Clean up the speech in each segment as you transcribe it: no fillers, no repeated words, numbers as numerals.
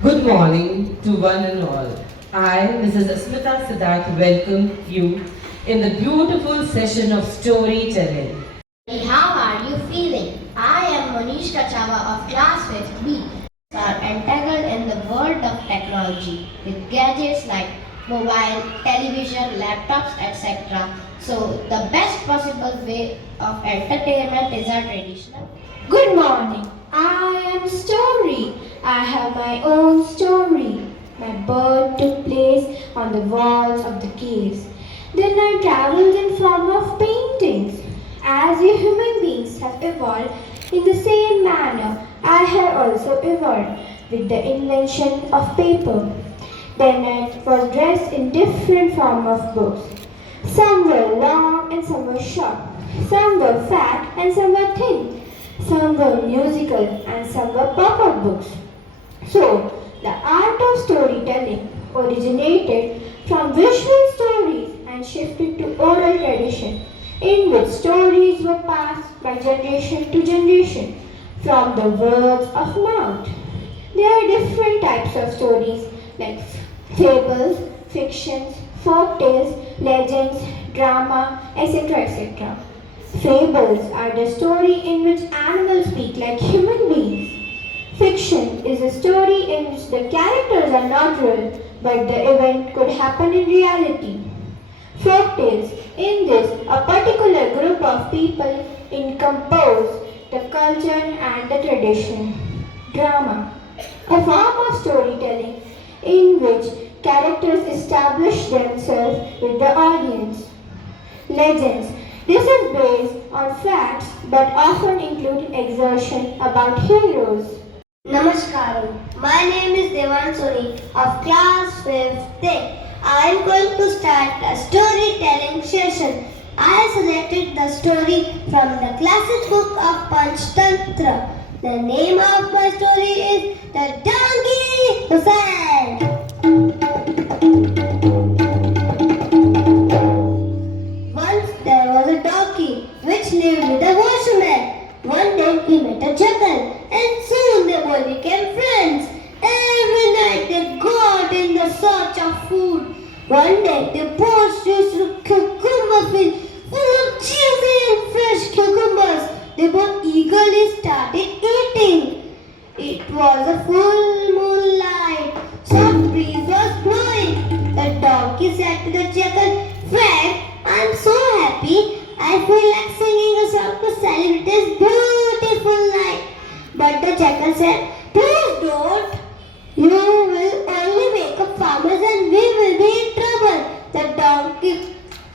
Good morning to one and all. I, Mrs. Asmita Siddharth, welcome you in the beautiful session of storytelling. How are you feeling? I am Manish Kachava of class 5th B. We are entangled in the world of technology with gadgets like mobile, television, laptops, etc. So the best possible way of entertainment is our traditional. Good morning. I am Story. I have my own story. My birth took place on the walls of the caves. Then I traveled in form of paintings. As we human beings have evolved in the same manner, I have also evolved with the invention of paper. Then it was dressed in different form of books. Some were long and some were short. Some were fat and some were thin. Some were musical and some were pop-up books. So, the art of storytelling originated from visual stories and shifted to oral tradition, in which stories were passed by generation to generation from the words of mouth. There are different types of stories like fables, fictions, folk tales, legends, drama, etc. etc. Fables are the story in which animals speak like human beings. Fiction is a story in which the characters are not real, but the event could happen in reality. Folk tales, in this, a particular group of people encompass the culture and the tradition. Drama, a form of storytelling in which characters establish themselves with the audience. Legends, this is based on facts but often include exertion about heroes. Namaskaram. My name is Devan Soni of class 5th A. I am going to start a storytelling session. I selected the story from the classic book of Panchatantra. The name of my story is The Donkey Who Sang. Once there was a donkey which lived with a washerman. One day he met a jackal and soon they both became friends. Every night they got in the search of food. One day they both used a cucumber field full of juicy and fresh cucumbers. They both eagerly started eating. It was a full moonlight. Soft breeze was blowing. The donkey said to the jackal, "Friend, I am so happy. I feel like singing a song to celebrate this beautiful night." But the jackal said, "Please don't. You will only wake up farmers and we will be in trouble." The donkey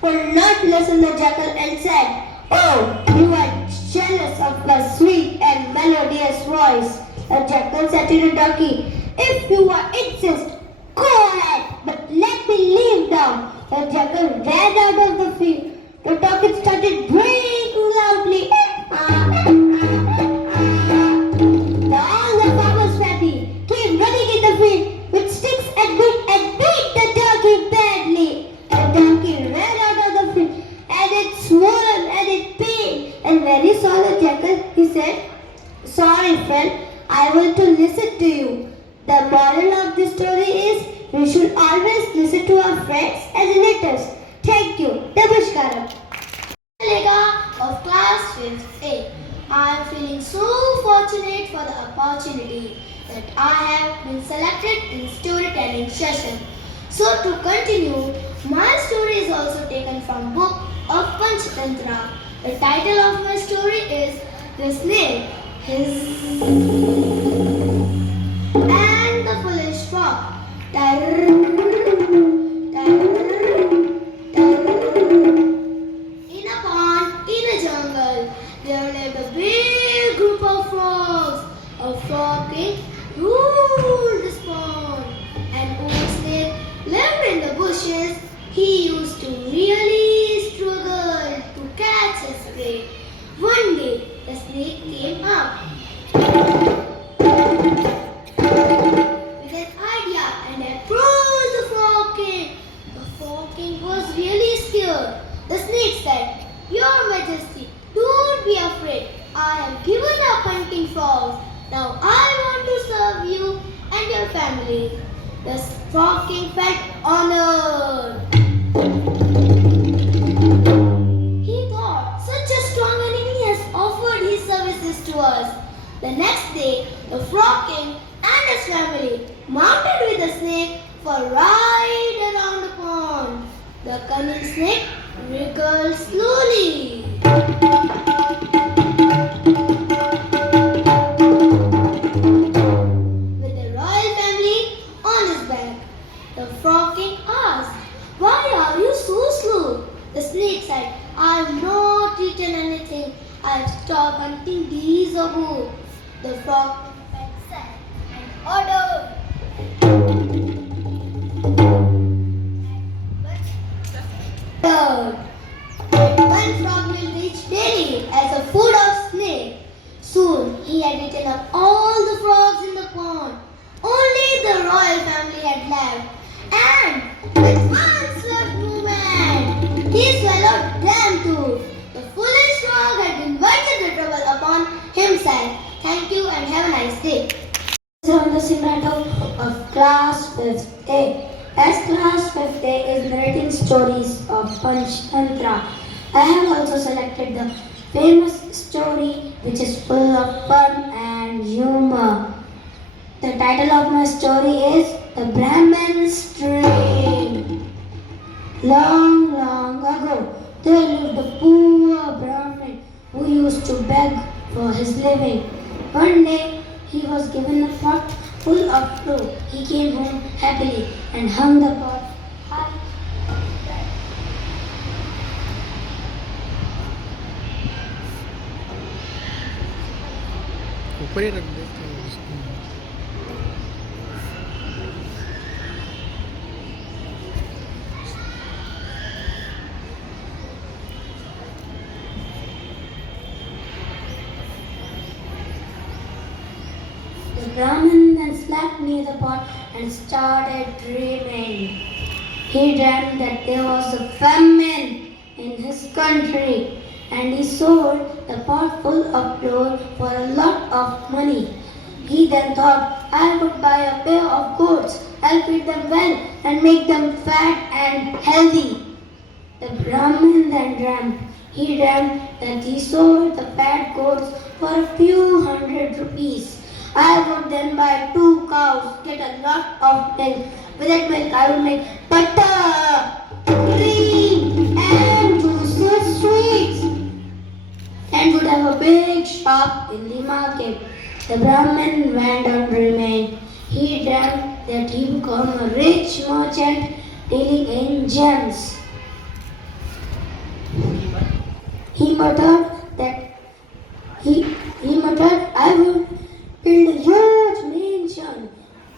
could not listen to the jackal and said, "Oh, you are jealous of my sweet and melodious voice." The jackal said to the donkey, "If you insist, go ahead, but let me leave now." The jackal ran out of the field. The donkey started braying loudly. All the farmers fatty came running in the field with sticks and beat the donkey badly. The donkey ran out of the field and it swollen and it pained. And when he saw the jackal, he said, "Sorry friend, I want to listen to you." The moral of this story is we should always listen to our friends and relatives. Thank you. Namaskaram. Lega of class 5th A. I am feeling so fortunate for the opportunity that I have been selected in storytelling session. So to continue, my story is also taken from book of Panchatantra. The title of my story is The Snake, His and the Foolish Frog. In a pond, in a jungle, there lived a big group of frogs. A frog king ruled this pond. An old snake lived in the bushes. He used to really struggle to catch his prey. One day, the snake came up with an idea and approached family, the Frog King felt honored. He thought, such a strong enemy has offered his services to us. The next day, the Frog King and his family mounted with the snake for a ride around the pond. The cunning snake wriggled slowly. With the royal family on his back, the Frog King asked, "Why are you so slow?" The snake said, "I have not eaten anything. I have stopped hunting days ago." The Frog King said and ordered. Third, one frog will reach daily as a food of snake. Soon he had eaten up all the frogs in the pond. Only the royal family had left. And with one swift movement, he swallowed them too. The foolish frog had invited the trouble upon himself. Thank you and have a nice day. On the Singleton of Class 5th A. As Class 5th A is narrating stories of Panchatantra, I have also selected the famous story which is full of fun and humor. The title of my story is The Brahman's Dream. Long, long ago, there lived a poor Brahmin who used to beg for his living. One day, he was given a pot full of flour. He came home happily and hung the pot high. ऊपर ही रख देते हैं उसको। The Brahmin then slept near the pot and started dreaming. He dreamt that there was a famine in his country and he sold the pot full of flour for a lot of money. He then thought, I would buy a pair of goats, I'll feed them well and make them fat and healthy. The Brahmin then dreamt. He dreamt that he sold the fat goats for a few hundred rupees. I would then buy 2 cows, get a lot of milk. With that milk, I would make butter, cream, and juicy sweets, and would have a big shop in the market. The Brahmin went on dreaming. He dreamt that he would become a rich merchant dealing in gems. He muttered that he muttered, I will build a huge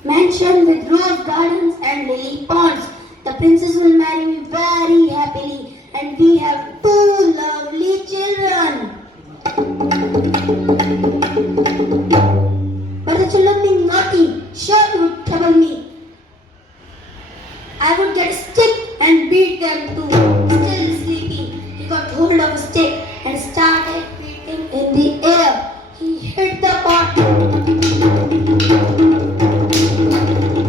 mansion with rose gardens and lily ponds. The princess will marry me very happily, and we have 2 lovely children. But the children being naughty, surely would trouble me. I would get a stick and beat them too. Still sleepy, he got hold of a stick and started beating in the air. He hit the pot.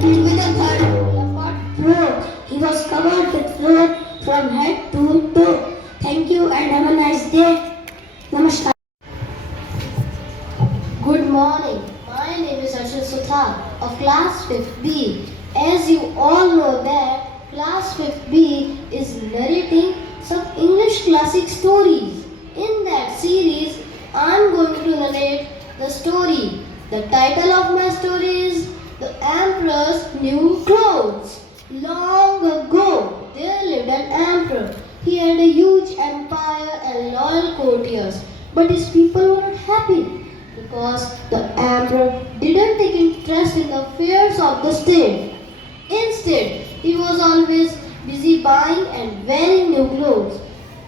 And with a thud, the pot broke. He was covered with flour from head to toe. Thank you and have a nice day. Namaskar. Good morning. My name is Arshad Suthar of Class 5th B. As you all know that Class 5th B is narrating some English classic stories. In that series, I am going to narrate the story. The title of my story is The Emperor's New Clothes. Long ago, there lived an emperor. He had a huge empire and loyal courtiers, but his people were not happy because the emperor didn't take interest in the affairs of the state. Instead, he was always busy buying and wearing new clothes.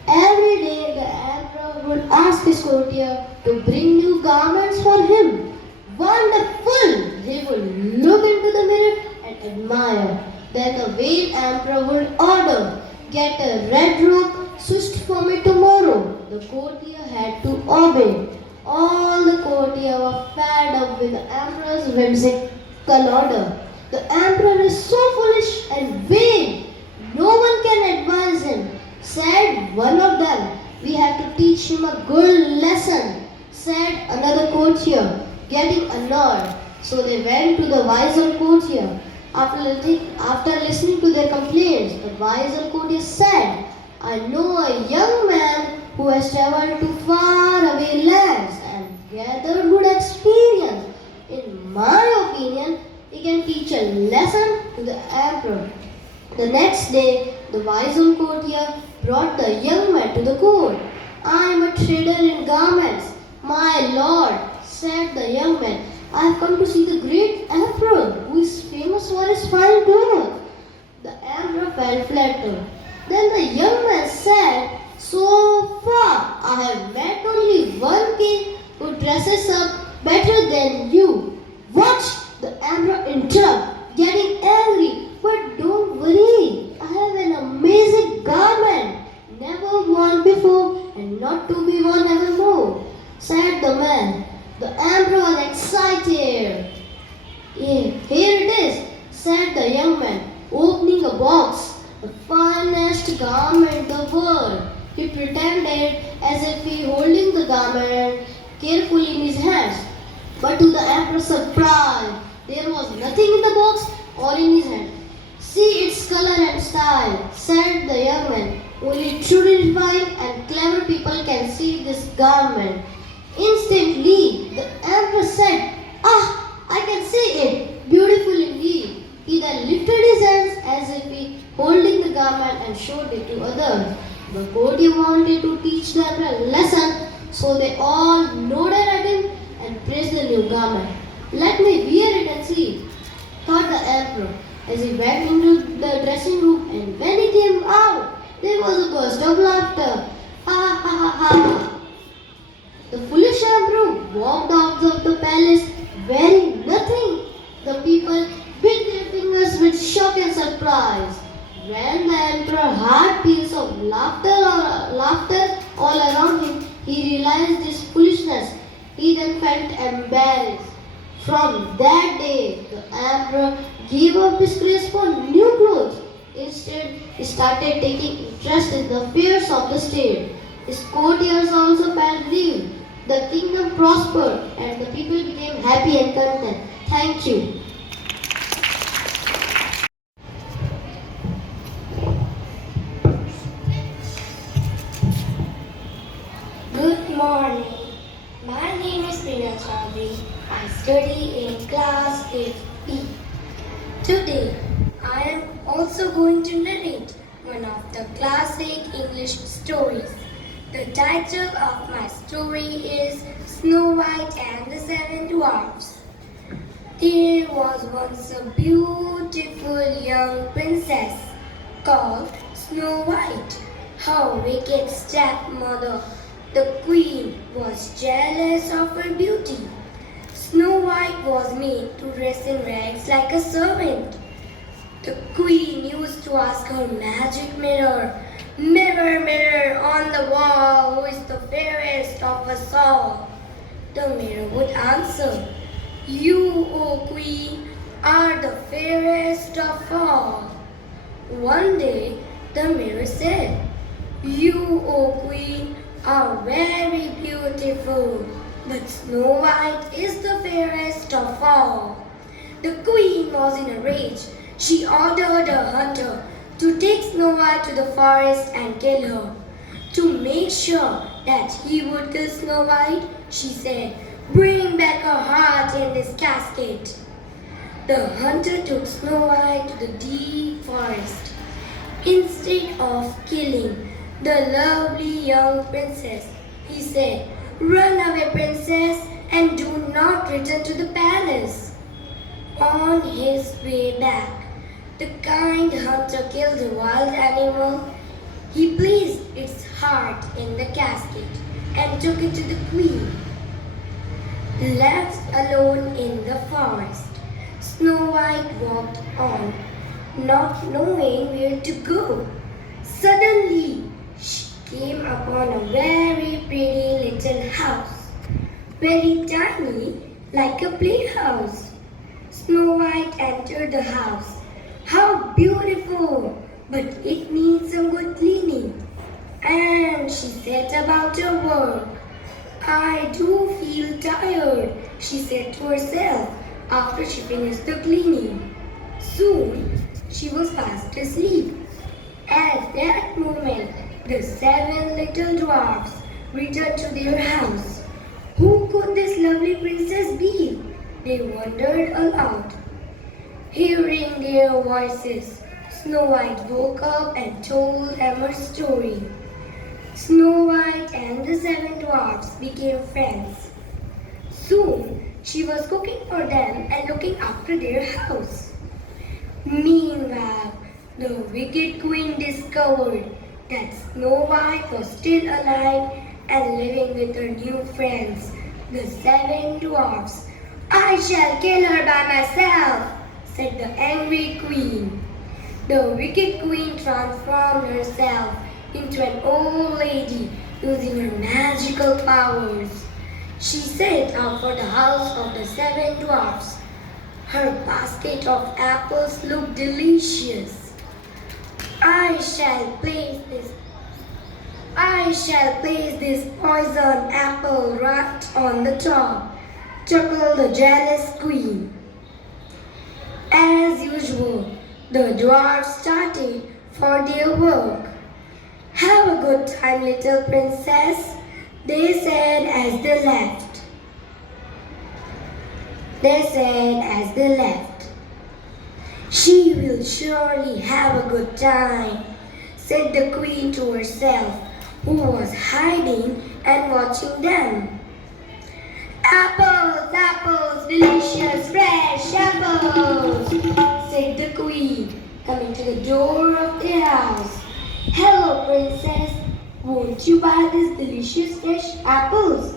Every day, the emperor would ask his courtier to bring new garments for him. Wonderful! They would look into the mirror and admire. Then the veiled emperor would order, get a red robe stitched for me tomorrow. The courtier had to obey. All the courtiers were fed up with the emperor's whimsical order. The emperor is so foolish and vain. No one can advise him, said one of them. We have to teach him a good lesson, said another courtier, getting annoyed. So they went to the wise old courtier. After listening to their complaints, the wise old courtier said, I know a young man who has traveled to faraway lands and gathered good experience. In my opinion, he can teach a lesson to the emperor. The next day, the wise old courtier brought the young man to the court. I am a trader in garments. My lord, said the young man, I have come to see the great emperor who is famous for his fine clothes. The emperor felt flattered. Then the young man said, so far I have met only one king who dresses up better than you. Watch, the emperor interrupted, getting angry. But don't worry, I have an amazing garment, never worn before and not to be worn evermore, said the man. The emperor was excited. Here it is, said the young man, opening a box, the finest garment in the world. He pretended as if he holding the garment carefully in his hands. But to the emperor's surprise, there was nothing in the box or in his hand. See its color and style, said the young man. Only truly refined and clever people can see this garment. Instantly, the emperor said, Ah, I can see it. Beautiful indeed. He then lifted his hands as if he holding the garment and showed it to others. The courtier wanted to teach the emperor a lesson, so they all nodded at him and praised the new garment. Let me wear it and see, thought the emperor as he went into the dressing room, and when he came out, there was a burst of laughter. Ha ha ha ha! The foolish emperor walked out of the palace wearing nothing. The people bit their fingers with shock and surprise. When the emperor heard peals of laughter all around him, he realized his foolishness. He then felt embarrassed. From that day, the emperor gave up his craze for new clothes. Instead, he started taking interest in the affairs of the state. His courtiers also felt relieved. The kingdom prospered and the people became happy and content. Thank you. Good morning. My name is Panchatantra. I study in class 5B. Today, I am also going to narrate one of the classic English stories. The title of my story is Snow White and the Seven Dwarfs. There was once a beautiful young princess called Snow White. Her wicked stepmother, the queen, was jealous of her beauty. Snow White was made to dress in rags like a servant. The queen used to ask her magic mirror, Mirror, mirror on the wall, who is the fairest of us all? The mirror would answer, You, O queen, are the fairest of all. One day, the mirror said, You, O queen, are very beautiful, but Snow White is the fairest of all. The queen was in a rage. She ordered a hunter to take Snow White to the forest and kill her. To make sure that he would kill Snow White, she said, Bring back her heart in this casket. The hunter took Snow White to the deep forest. Instead of killing the lovely young princess, he said, Run away, princess, and do not return to the palace. On his way back, the kind hunter killed a wild animal. He placed its heart in the casket and took it to the queen. Left alone in the forest, Snow White walked on, not knowing where to go. Suddenly, she came upon a very pretty little house, very tiny, like a playhouse. Snow White entered the house. How beautiful! But it needs some good cleaning. And she set about her work. I do feel tired, she said to herself after she finished the cleaning. Soon she was fast asleep. At that moment, the 7 little dwarfs returned to their house. Who could this lovely princess be? They wondered aloud. Hearing their voices, Snow White woke up and told them her story. Snow White and the 7 dwarfs became friends. Soon, she was cooking for them and looking after their house. Meanwhile, the wicked queen discovered that Snow White was still alive and living with her new friends, the 7 dwarfs. I shall kill her by myself, said the angry queen. The wicked queen transformed herself into an old lady using her magical powers. She set out for the house of the 7 dwarfs. Her basket of apples looked delicious. I shall place this poison apple right on the top, chuckled the jealous queen. As usual, the dwarfs started for their work. Have a good time, little princess, they said as they left. She will surely have a good time, said the queen to herself, who was hiding and watching them. Apples, apples, delicious, fresh apples, said the queen, coming to the door of their house. Hello, princess, won't you buy these delicious fresh apples?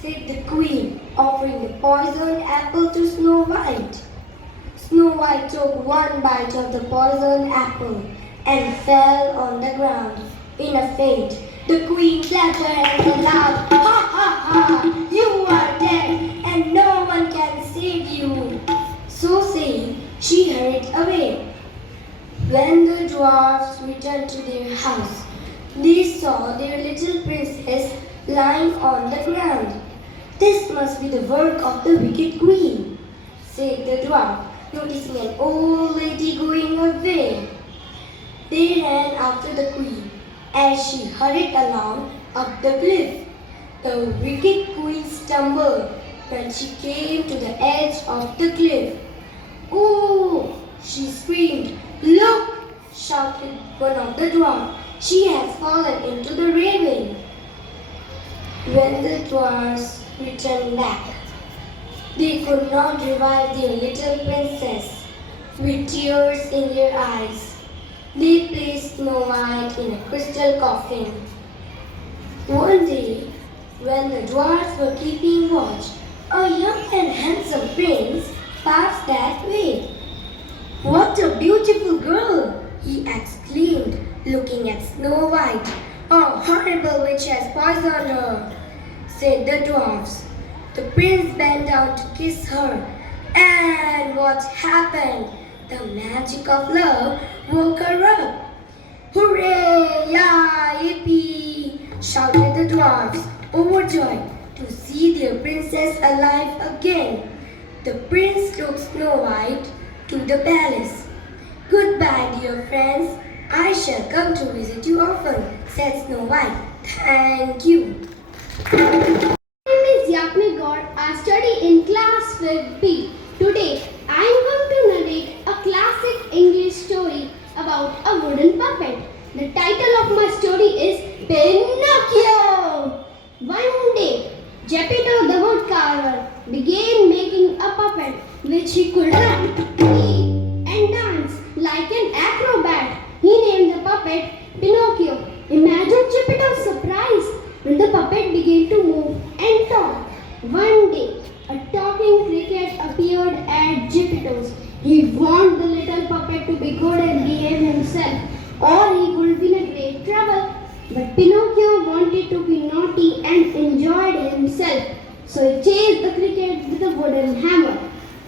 Said the queen, offering the poisoned apple to Snow White. Snow White took one bite of the poisoned apple and fell on the ground in a faint. The queen clapped her hands and laughed. Ha ha ha! You are dead and no one can save you. So saying, she hurried away. When the dwarfs returned to their house, they saw their little princess lying on the ground. This must be the work of the wicked queen, said the dwarf, noticing an old lady going away. They ran after the queen as she hurried along up the cliff. The wicked queen stumbled when she came to the edge of the cliff. Oh! She screamed. Look! Shouted one of the dwarfs. She has fallen into the ravine. When the dwarfs returned back, they could not revive their little princess. With tears in their eyes, they placed Snow White in a crystal coffin. One day, when the dwarfs were keeping watch, a young and handsome prince passed that way. What a beautiful girl! He exclaimed, looking at Snow White. A horrible witch has poisoned her, said the dwarfs. The prince bent down to kiss her. And what happened? The magic of love woke her up. Hooray! Ya! Yippee! Shouted the dwarfs, overjoyed to see their princess alive again. The prince took Snow White to the palace. Goodbye, dear friends. I shall come to visit you often, said Snow White. Thank you. My name is Akbar. I study in class 5B. Today, I am going to narrate a classic English story about a wooden puppet. The title of my story is Pinocchio. One day, Geppetto the woodcarver began making a puppet which he could run, leap, and dance like an acrobat. He named the puppet Pinocchio. Imagine Geppetto's surprise when the puppet began to move and talk. One day, a talking cricket appeared at Geppetto's. He warned the little puppet to be good and behave himself, or he could be in great trouble. But Pinocchio wanted to be naughty and enjoyed himself, so he chased the cricket with a wooden hammer.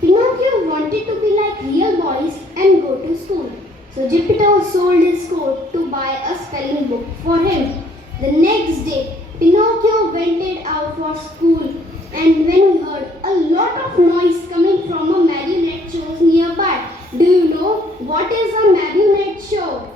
Pinocchio wanted to be like real boys and go to school. So Geppetto sold his coat to buy a spelling book for him. The next day, Pinocchio went out for school, and when he heard a lot of noise coming from a marionette show nearby. Do you know what is a marionette show?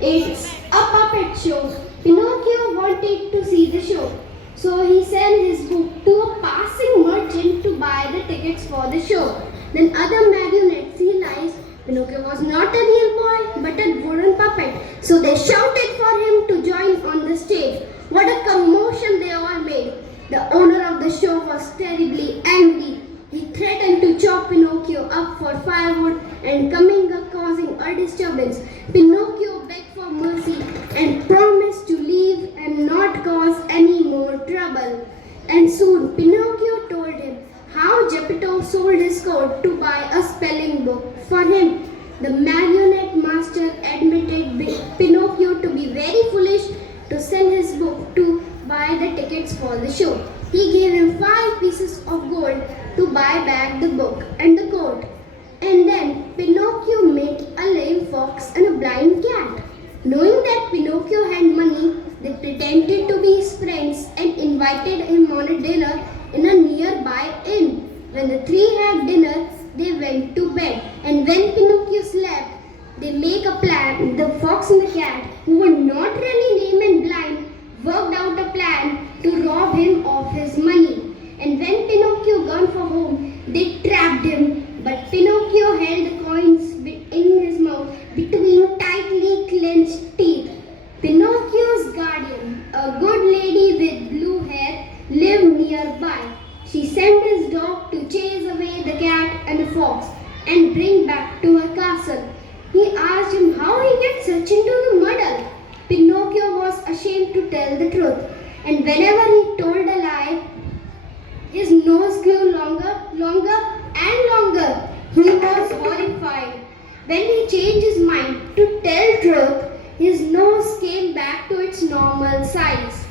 It's a puppet show. Pinocchio wanted to see the show, so he sent his book to a passing merchant to buy the tickets for the show. Then other marionettes realized Pinocchio was not a real boy but a wooden puppet, so they shouted for him to join on the stage. What a commotion they all made! The owner of the show was terribly angry. He threatened to chop Pinocchio up for firewood and causing a disturbance. Pinocchio begged for mercy and promised to leave and not cause any more trouble. And soon Pinocchio told him how Geppetto sold his coat to buy a spelling book for him. The marionette master admitted Pinocchio to be very foolish to sell his book to buy the tickets for the show. He gave him 5 pieces of gold to buy back the book and the coat. And then Pinocchio met a lame fox and a blind cat. Knowing that Pinocchio had money, they pretended to be his friends and invited him on a dinner in a nearby inn. When the three had dinner, they went to bed. And when Pinocchio slept, they make a plan. The fox and the cat, who were not really lame and blind, worked out a plan to rob him of his money. And when Pinocchio gone for home, they trapped him. But Pinocchio held the coins in his mouth between tightly clenched teeth. Pinocchio's guardian, a good lady with blue hair, lived nearby. She sent his dog to chase away the cat and the fox and bring back to her castle. He asked him how he gets such into the muddle. Pinocchio was ashamed to tell the truth, and whenever he told a lie, his nose grew longer and longer. He was horrified. When he changed his mind to tell truth, his nose came back to its normal size.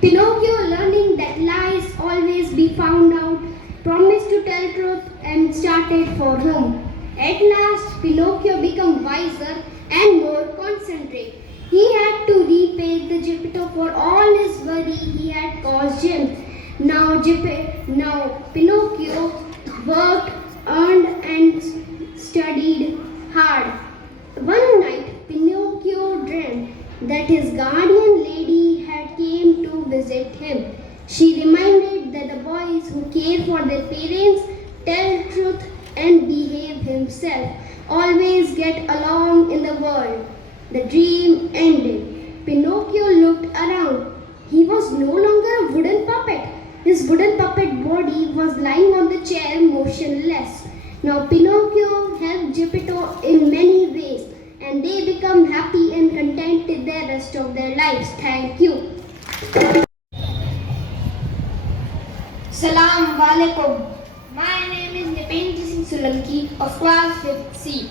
Pinocchio, learning that lies always be found out, promised to tell truth and started for home. At last, Pinocchio became wiser and more concentrated. He had to repay the Geppetto for all his worry he had caused him. Now Pinocchio worked, earned and studied hard. One night, Pinocchio dreamed that his guardian lady had came to visit him. She reminded that the boys who care for their parents, tell truth and behave himself, always get along in the world. The dream ended. Pinocchio looked around. He was no longer a wooden puppet. His wooden puppet body was lying on the chair motionless. Now Pinocchio helped Geppetto in many ways, and they become happy and content with the rest of their lives. Thank you. Salam Walaikum. My name is Nipendra Singh Solanki of class 5th C.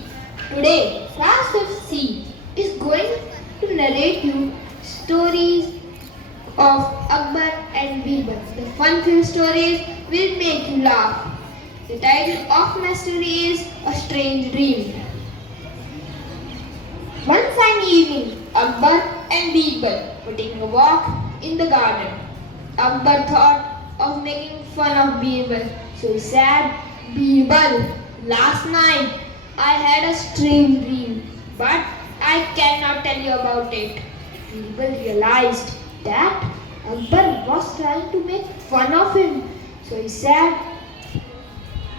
Today, class 5th C is going to narrate you stories of Akbar and Birbal. The fun-filled stories will make you laugh. The title of my story is A Strange Dream. One fine evening, Akbar and Birbal were taking a walk in the garden. Akbar thought of making fun of Birbal, so he said, Birbal, last night I had a strange dream, but I cannot tell you about it. Birbal realized that Akbar was trying to make fun of him, so he said,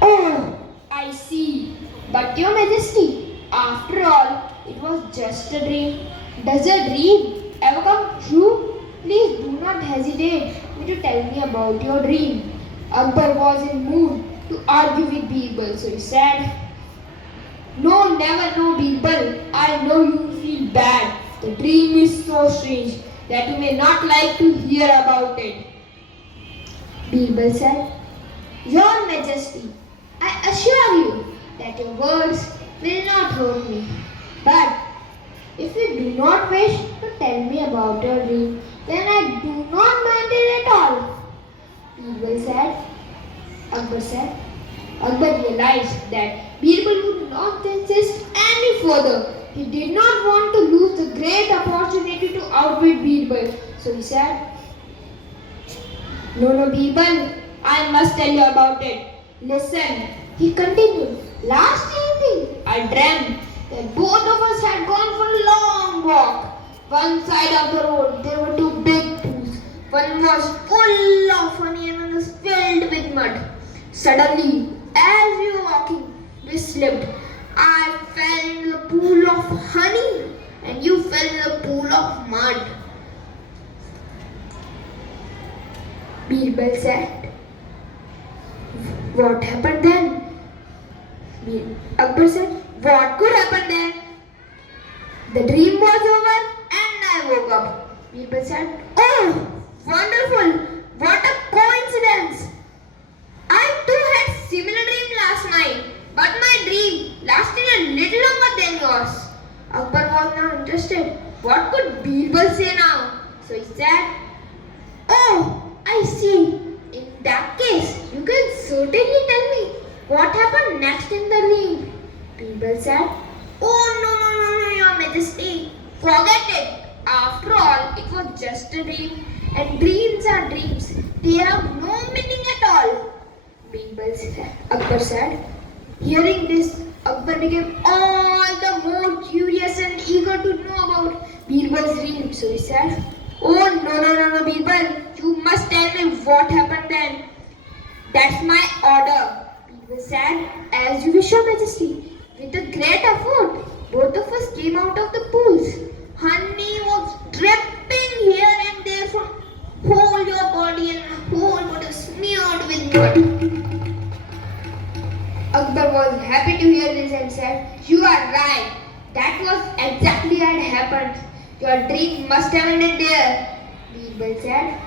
Oh, I see. But your majesty, after all, it was just a dream. Does a dream ever come true? Please do not hesitate to tell me about your dream. Akbar was in mood to argue with Birbal, so he said, No, never no, Birbal. I know you feel bad. The dream is so strange that you may not like to hear about it. Birbal said, Your Majesty, I assure you that your words will not hurt me. But if you do not wish to tell me about your dream, then I do not mind it at all. Birbal said, Akbar said, Akbar realized that Birbal would not insist any further. He did not want to lose the great opportunity to outwit Birbal. So he said, No, Birbal, I must tell you about it. Listen, he continued. Last evening, I dreamt that both of us had gone for a long walk. One side of the road, there were two big pools. One was full of honey and one was filled with mud. Suddenly, as we were walking, we slipped. I fell in the pool of honey and you fell in the pool of mud. Birbal said, What happened then? Akbar said, What could happen then? The dream was over and I woke up. Birbal said, Oh, wonderful! What a coincidence! I too had similar dream last night, but my dream lasted a little longer than yours. Akbar was now interested. What could Birbal say now? So he said, Oh, I see. In that case, you can certainly tell me what happened next in the dream. Birbal said, Oh, no, Your Majesty. Forget it. After all, it was just a dream. And dreams are dreams. They have no meaning at all. Akbar said. Hearing this, Akbar became all the more curious and eager to know about Birbal's dream. So he said, Oh, no, Birbal. You must tell me what happened then. That's my order. Birbal said, As you wish, Your Majesty. With a great effort, both of us came out of the pools. Honey was dripping here and there from whole your body and whole body smeared with mud. Akbar was happy to hear this and said, You are right. That was exactly what happened. Your dream must have ended there. Birbal said,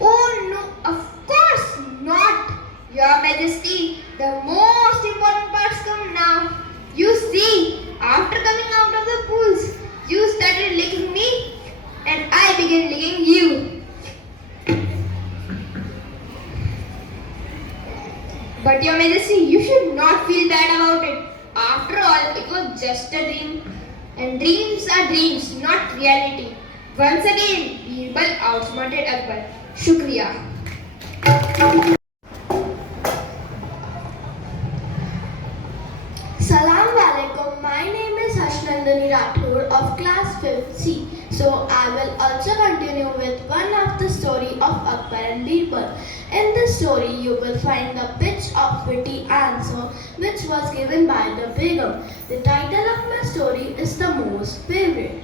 Oh no, of course not. Your Majesty, the most important parts come now. You see, after coming out of the pools, you started licking me and I began licking you. But Your Majesty, you should not feel bad about it. After all, it was just a dream. And dreams are dreams, not reality. Once again, Birbal outsmarted Akbar. Shukriya. Salam alaikum. My name is Hashnandani Rathore of class 5th C. So I will also continue with one of the story of Akbar and Birbal. In this story, you will find the pitch of witty answer which was given by the Begum. The title of my story is The Most Favorite.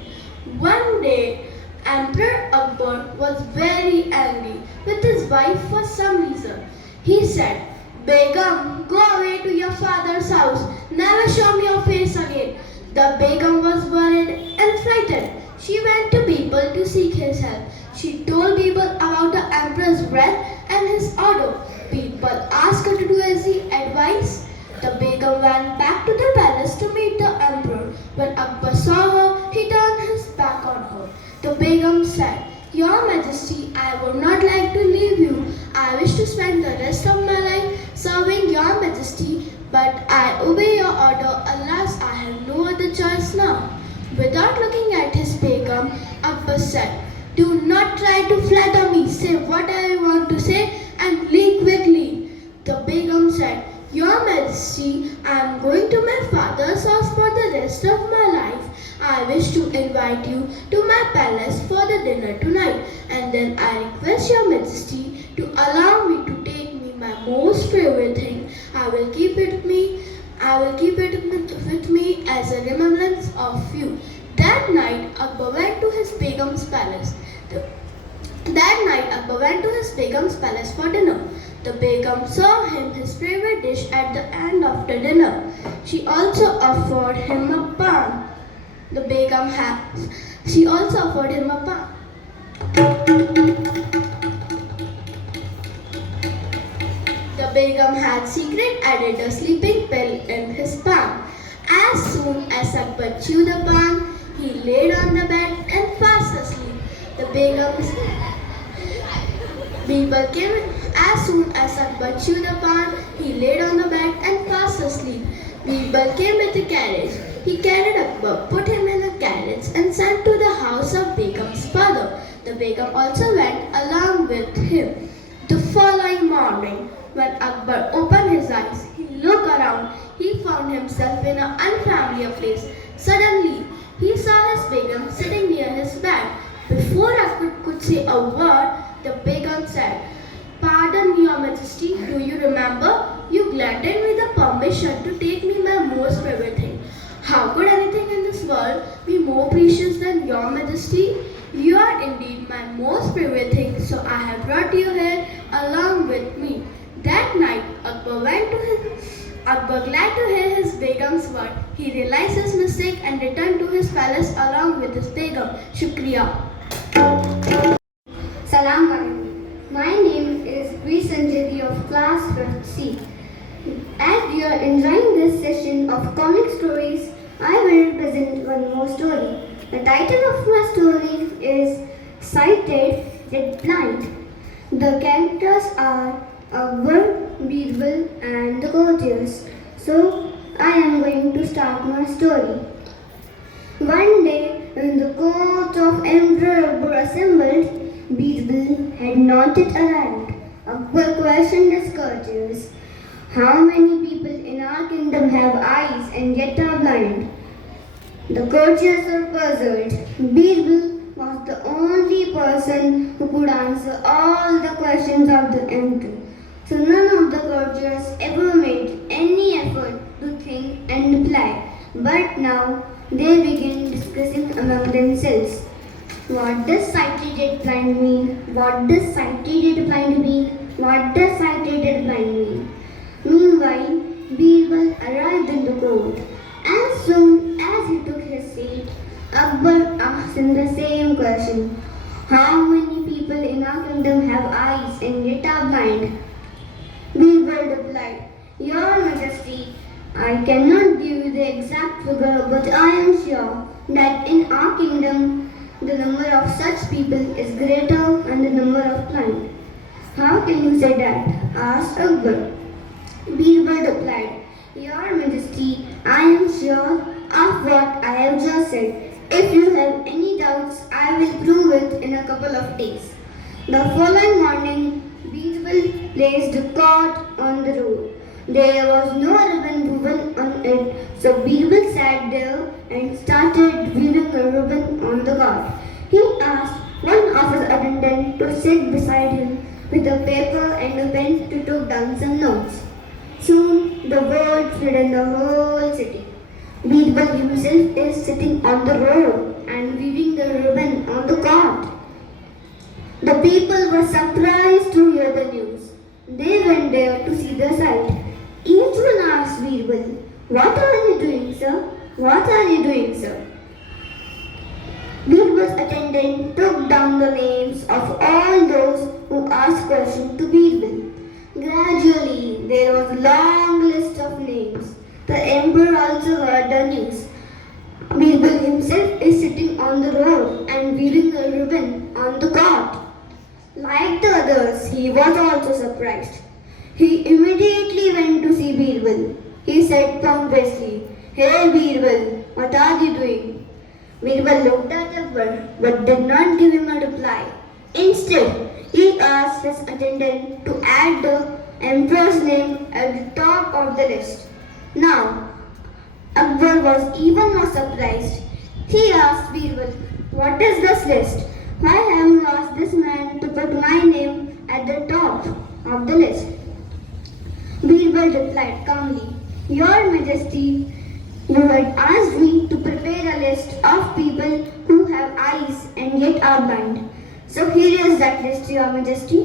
One day, Emperor Akbar was very angry with his wife for some reason. He said, Begum, go away to your father's house. Never show me your face again. The Begum was worried and frightened. She went to Birbal to seek his help. She told Birbal about the emperor's wrath and his order. Birbal asked her to do as he advised. The Begum went back to the palace to meet the emperor. When Akbar saw her, he turned his back on her. The Begum said, Your Majesty, I would not like to leave you. I wish to spend the rest of my life serving Your Majesty, but I obey your order. Alas, I have no other choice now. Without looking at his Begum, Akbar said, Do not try to flatter me. Say whatever you want to say and leave quickly. The Begum said, Your Majesty, I am going to my father's house for the rest of my life. I wish to invite you to my palace for the dinner tonight, and then I request Your Majesty to allow me to take me my most favorite thing. I will keep it with me as a remembrance of you. That night, Akbar went to his Begum's palace. For dinner. The Begum served him his favorite dish at the end of the dinner. She also offered him a pan. She also offered him a pan. The Begum had secretly added a sleeping pill in his pan. As soon as Akbar chewed the pan, he laid on the bed and fast asleep. The Birbal came As soon as Akbar chewed the pan, he laid on the bed and fast asleep. Birbal came with the carriage. He carried Akbar, put him in the carriage and sent to the house of Begum's father. The Begum also went along with him. The following morning, when Akbar opened his eyes, he looked around. He found himself in an unfamiliar place. Suddenly, he saw his Begum sitting near his bed. Before Akbar could say a word, the Begum said, "Pardon, Your Majesty, do you remember? You granted me the permission to take me my most favorite thing. How could anything in this world be more precious than Your Majesty? You are indeed my most favorite thing, so I have brought you here along with me." That night, Akbar, glad to hear his Begum's word, he realized his mistake and returned to his palace along with his Begum. Shukriya. Salam alaikum. My name is Sanjay of class 5th C. As you are enjoying this session of comic stories, I will present one more story. The title of my story is Sighted Yet Blind. The characters are Akbar, Birbal and the courtiers. So I am going to start my story. One day, when the court of Emperor Akbar assembled, Birbal had not yet arrived. Akbar questioned his courtiers. "How many people in our kingdom have eyes and yet are blind?" The courtiers were puzzled. Birbal was the only person who could answer all the questions of the emperor. So none of the courtiers ever made any effort to think and reply. But now they began discussing among themselves. What does sighted yet blind mean? What does sighted yet blind mean? What does sighted yet blind mean? Meanwhile, Birbal arrived in the court. As soon as he took his seat, Akbar asked him the same question. "How many people in our kingdom have eyes and yet are blind?" Birbal replied, "Your Majesty, I cannot give you the exact figure, but I am sure that in our kingdom the number of such people is greater than the number of blind." "How can you say that?" asked Akbar. Birbal replied, "Your Majesty, I am sure of what I have just said. If you have any doubts, I will prove it in a couple of days." The following morning, Birbal placed the cart on the road. There was no ribbon woven on it, so Birbal sat there and started weaving a ribbon on the cart. He asked one of his attendants to sit beside him with a paper and a pen to take down some notes. Soon the word spread in the whole city. Birbal himself is sitting on the road and weaving the ribbon on the cart. The people were surprised to hear the news. They went there to see the sight. Each one asked Birbal, "What are you doing, sir? What are you doing, sir?" Birbal's attendant took down the names of all those who asked questions to Birbal. Gradually, there was a long list of names. The emperor also heard the news. Birbal himself is sitting on the road and weaving a ribbon on the cart. Like the others, he was also surprised. He immediately went to see Birbal. He said pompously, "Hey Birbal, what are you doing?" Birbal looked at Akbar but did not give him a reply. Instead, he asked his attendant to add the emperor's name at the top of the list. Now, Akbar was even more surprised. He asked Birbal, "What is this list? Why have you asked this man to put my name at the top of the list?" Birbal replied calmly, "Your Majesty, you had asked me to prepare a list of people who have eyes and yet are blind. So here is that list, Your Majesty.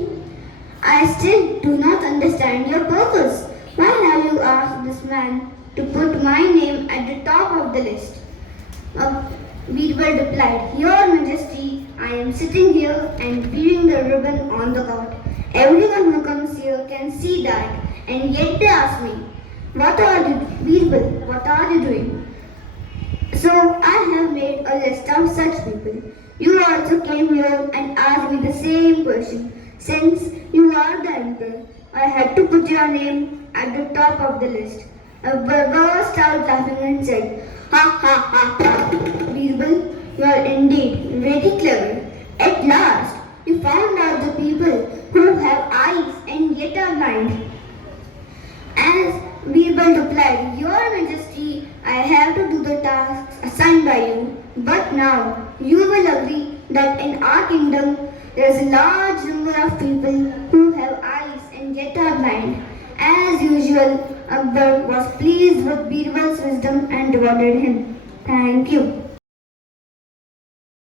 I still do not understand your purpose. Why have you asked this man to put my name at the top of the list?" Birbal replied, "Your Majesty, I am sitting here and weaving the ribbon on the cart. Everyone who comes here can see that, and yet they ask me, 'What are you, Birbal? What are you doing?' So I have made a list of such people. You also came here and asked me the same question. Since You are the emperor. I had to put your name at the top of the list. Akbar burst out laughing and said, "Ha ha ha ha! Birbal, you are indeed very clever. At last, you found out the people who have eyes and yet are blind." As Birbal replied, "Your Majesty, I have to do the tasks assigned by you. But now you will agree that in our kingdom there is a large number of people who have eyes and yet are blind." As usual, Akbar was pleased with Birbal's wisdom and rewarded him. Thank you.